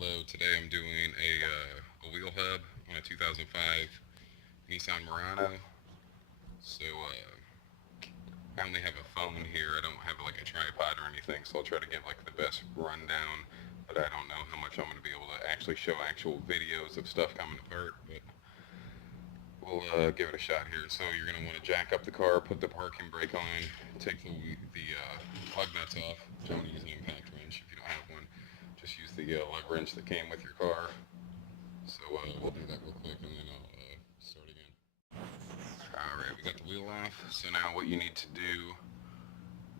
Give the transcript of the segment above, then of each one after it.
Hello, today I'm doing a wheel hub on a 2005 Nissan Murano. I only have a phone here. I don't have like a tripod or anything, so I'll try to get like the best rundown. But I don't know how much I'm going to be able to actually show actual videos of stuff coming apart. But we'll give it a shot here. So you're going to want to jack up the car, put the parking brake on, take the lug nuts off. Don't use an impact wrench if you don't have one. Just use the lug wrench that came with your car. So we'll do that real quick and then I'll start again. Alright, we got the wheel off. So now what you need to do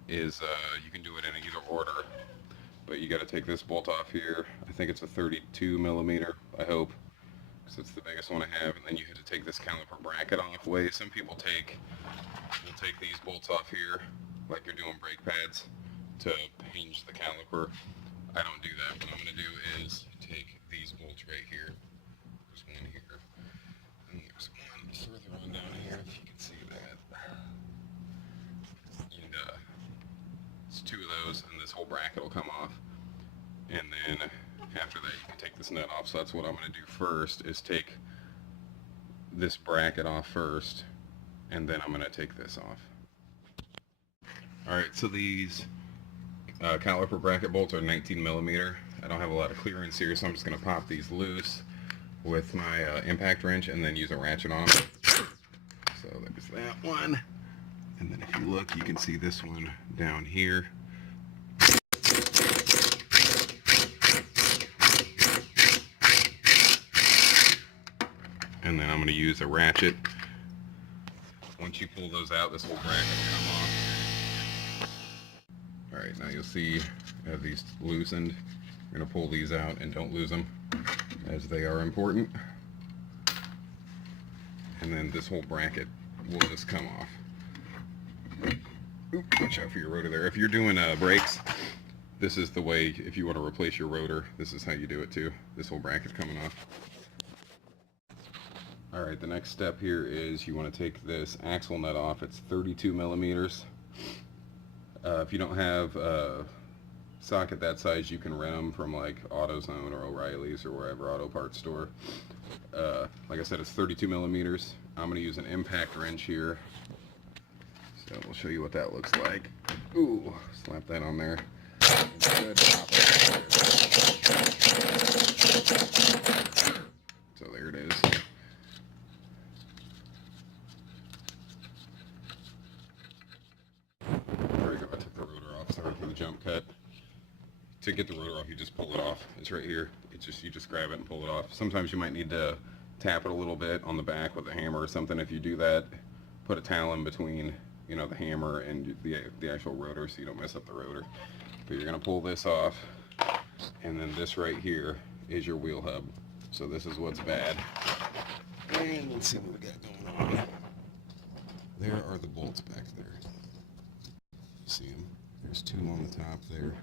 is you can do it in either order. But you got to take this bolt off here. I think it's a 32 millimeter, I hope, because it's the biggest one I have. And then you have to take this caliper bracket off. Some people will take these bolts off here, like you're doing brake pads, to hinge the caliper. I don't do that. What I'm going to do is take these bolts right here. There's one here, and there's one further on down here, if you can see that. And it's two of those, and this whole bracket will come off. And then after that, you can take this nut off. So that's what I'm going to do first, is take this bracket off first, and then I'm going to take this off. Alright, so these caliper bracket bolts are 19 millimeter. I don't have a lot of clearance here, so I'm just going to pop these loose with my impact wrench and then use a ratchet on them. So there's that one. And then if you look, you can see this one down here. And then I'm going to use a ratchet. Once you pull those out, this whole bracket will come off. Alright, now you'll see I have these loosened. I'm going to pull these out and don't lose them, as they are important. And then this whole bracket will just come off. Oop, watch out for your rotor there. If you're doing brakes, this is the way, if you want to replace your rotor, this is how you do it too. This whole bracket coming off. Alright, the next step here is you want to take this axle nut off. It's 32 millimeters. If you don't have a socket that size, you can rent them from like AutoZone or O'Reilly's or wherever auto parts store. Like I said, it's 32 millimeters. I'm going to use an impact wrench here. So we'll show you what that looks like. Ooh, slap that on there. Good. So there it is. Sorry for the jump cut. To get the rotor off, you just pull it off. It's right here. You just grab it and pull it off. Sometimes you might need to tap it a little bit on the back with a hammer or something. If you do that, put a towel in between, the hammer and the actual rotor so you don't mess up the rotor. But you're gonna pull this off, and then this right here is your wheel hub. So this is what's bad. And let's see what we got going on. There are the bolts back there. See them? There's two on the top there.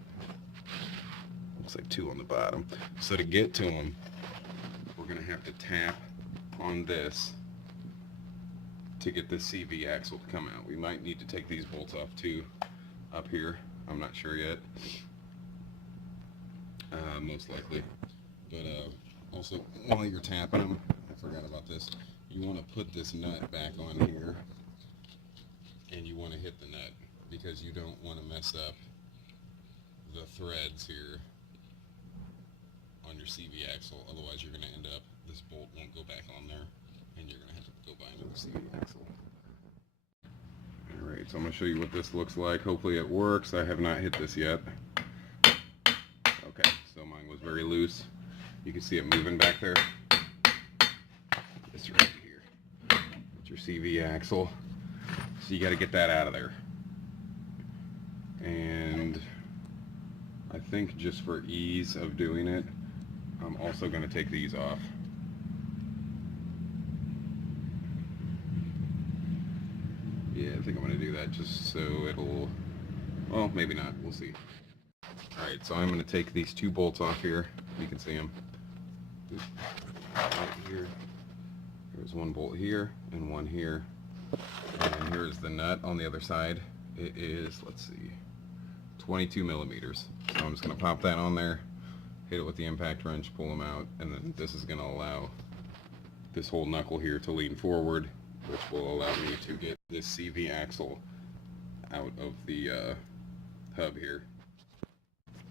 Looks like two on the bottom. So to get to them, we're going to have to tap on this to get the CV axle to come out. We might need to take these bolts off too up here. I'm not sure yet. Most likely. But also, while you're tapping them, I forgot about this, you want to put this nut back on here, and you want to hit the nut, because you don't want to mess up the threads here on your CV axle. Otherwise you're going to end up, this bolt won't go back on there, and you're going to have to go buy another CV axle. Alright, so I'm going to show you what this looks like. Hopefully it works. I have not hit this yet. Okay, so mine was very loose. You can see it moving back there. This right here. It's your CV axle. So you got to get that out of there. And I think just for ease of doing it, I'm also going to take these off. Yeah, I think I'm going to do that just so it'll, well, maybe not, we'll see. Alright, so I'm going to take these two bolts off here. You can see them. Right here. There's one bolt here and one here. And here's the nut on the other side. It is, let's see, 22 millimeters. So I'm just going to pop that on there, hit it with the impact wrench, pull them out, and then this is going to allow this whole knuckle here to lean forward, which will allow me to get this CV axle out of the hub here.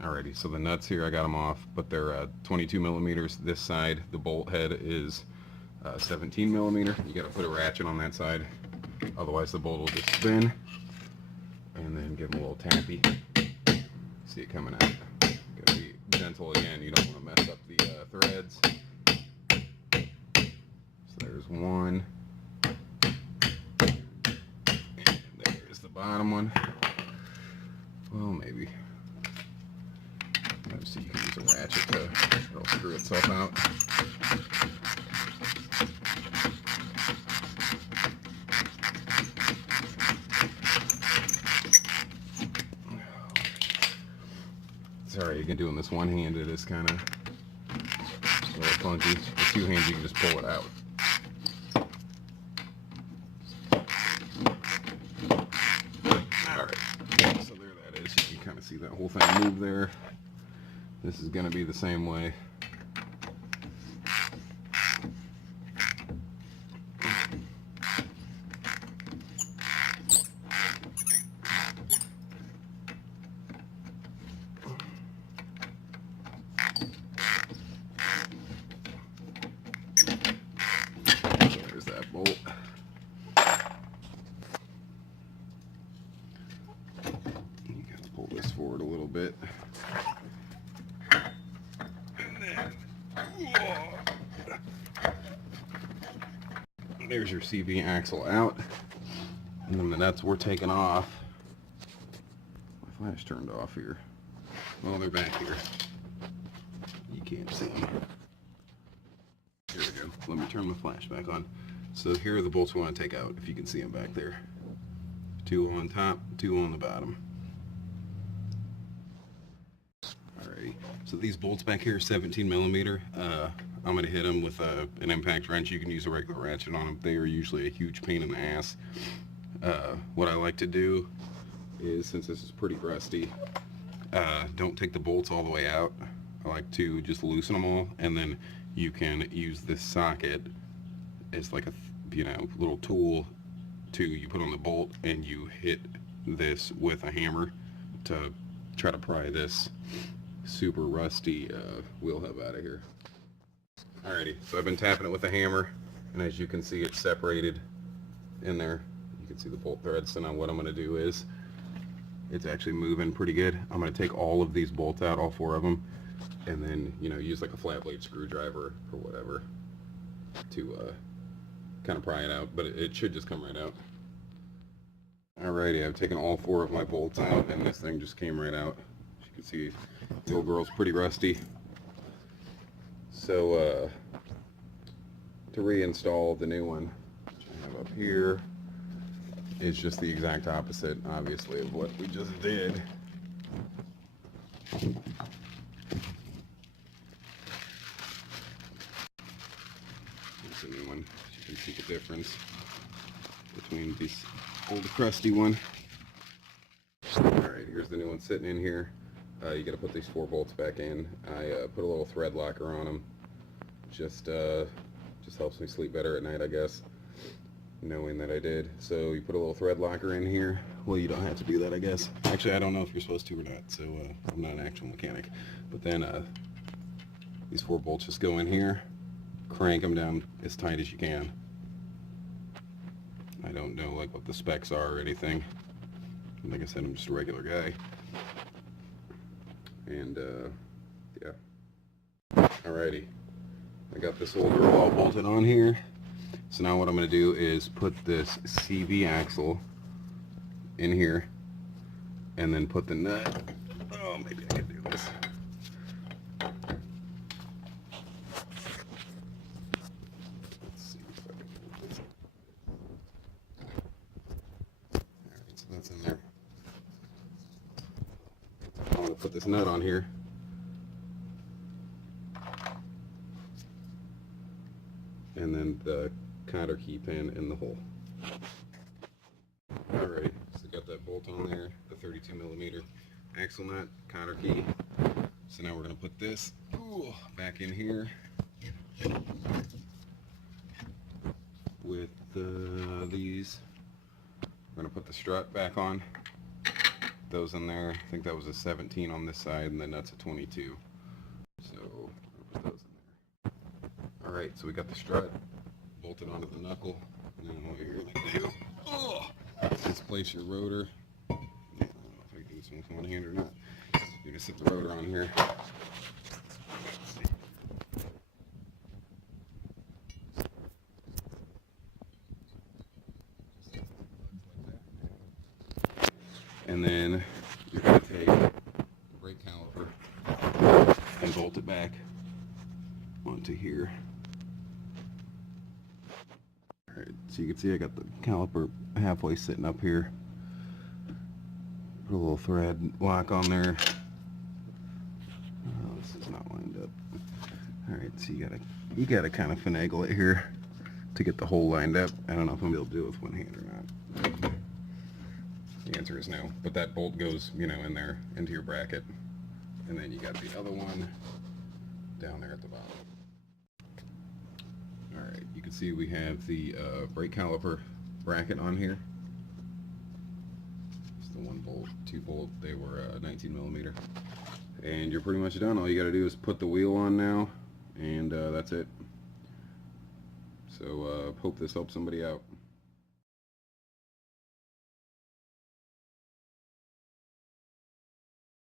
Alrighty, so the nuts here, I got them off, but they're 22 millimeters. This side, the bolt head is 17 millimeter. You got to put a ratchet on that side, otherwise the bolt will just spin. And then give them a little tappy. See it coming out. Gotta be gentle again. You don't want to mess up the threads. So there's one. And there's the bottom one. Well, maybe. So you can use a ratchet to it'll screw itself out. Sorry, again, doing this one-handed is kind of a little funky. With two hands, you can just pull it out. Alright, so there that is. You can kind of see that whole thing move there. This is going to be the same way. There's that bolt. You got to pull this forward a little bit. There's your CV axle out, and then the nuts were taken off. My flash turned off here. Well, they're back here. You can't see them. Here we go. Let me turn my flash back on. So here are the bolts we want to take out, if you can see them back there. Two on top, two on the bottom. Alrighty. So these bolts back here are 17 millimeter. I'm going to hit them with an impact wrench. You can use a regular ratchet on them. They are usually a huge pain in the ass. What I like to do is, since this is pretty rusty, don't take the bolts all the way out. I like to just loosen them all, and then you can use this socket as like a little tool you put on the bolt, and you hit this with a hammer to try to pry this super rusty wheel hub out of here. Alrighty, so I've been tapping it with a hammer, and as you can see, it's separated in there. You can see the bolt threads. So now what I'm going to do is, it's actually moving pretty good. I'm going to take all of these bolts out, all four of them, and then use like a flat blade screwdriver or whatever to kind of pry it out, but it should just come right out. Alrighty, I've taken all four of my bolts out, and this thing just came right out. As you can see, the old girl's pretty rusty. So to reinstall the new one, which I have up here, is just the exact opposite, obviously, of what we just did. It's a new one. You can see the difference between this old crusty one. Alright, here's the new one sitting in here. You got to put these four bolts back in. I put a little thread locker on them. Just helps me sleep better at night, I guess, knowing that I did. So you put a little thread locker in here. Well, you don't have to do that, I guess. Actually, I don't know if you're supposed to or not, so I'm not an actual mechanic. But then these four bolts just go in here, crank them down as tight as you can. I don't know like what the specs are or anything. Like I said, I'm just a regular guy. And yeah. Alrighty. I got this old girl all bolted on here. So now what I'm going to do is put this CV axle in here, and then put the nut. Oh, maybe I can do this. Let's see if I can do this. Alright, so that's in there. I want to put this nut on here. And then the counter key pin in the hole. Alright, so got that bolt on there, the 32 millimeter axle nut, counter key. So now we're going to put this back in here with these. We're going to put the strut back on. Those in there. I think that was a 17 on this side, and the nuts a 22. So we'll put those in there. Alright, so we got the strut bolted onto the knuckle. And then what you're going to do is place your rotor. I don't know if I can do this with one hand or not. You can set the rotor on here. And then you're going to take the brake caliper and bolt it back onto here. Alright, so you can see I got the caliper halfway sitting up here. Put a little thread lock on there. Oh, this is not lined up. Alright, so you gotta kind of finagle it here to get the hole lined up. I don't know if I'm able to do it with one hand or not. The answer is no, but that bolt goes, you know, in there into your bracket, and then you got the other one down there at the bottom. All right, you can see we have the brake caliper bracket on here. It's the 1 bolt, 2 bolt. They were 19 millimeter, and you're pretty much done. All you got to do is put the wheel on now, and that's it. So hope this helps somebody out.